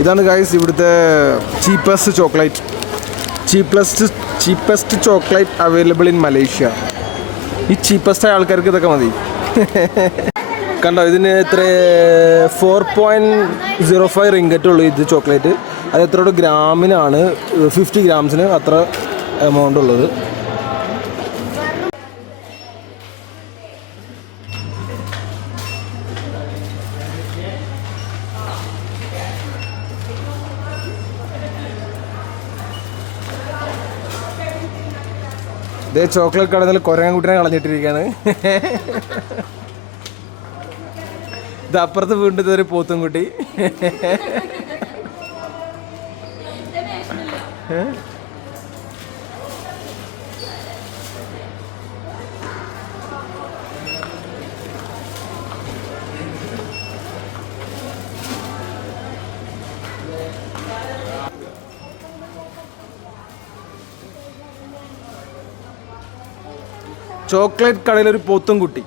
ഇതാണ് ഗൈസ് ഇവിടുത്തെ cheapest chocolate available in Malaysia. ഈ ചീപ്പസ്റ്റ് ആയ ആൾക്കാർക്ക് ഇതൊക്കെ മതി. കണ്ടോ, ഇതിന് എത്ര 4.05 റിംഗറ്റ് ഉള്ളൂ ഇത് ചോക്ലേറ്റ്. അത് എത്രയോട് ഗ്രാമിനാണ്, 50 ഗ്രാംസിന് അത്ര എമൗണ്ട് ഉള്ളത്. ഇതേ ചോക്ലേറ്റ് കടന്നിൽ കുരങ്ങൻകുട്ടിനെ കളഞ്ഞിട്ടിരിക്കുകയാണ്. ഇത് അപ്പുറത്ത് വീണ്ടും ഇതൊരു പോത്തുംകുട്ടി. ചോക്ലേറ്റ് കടയിലൊരു പോത്തുംകുട്ടി.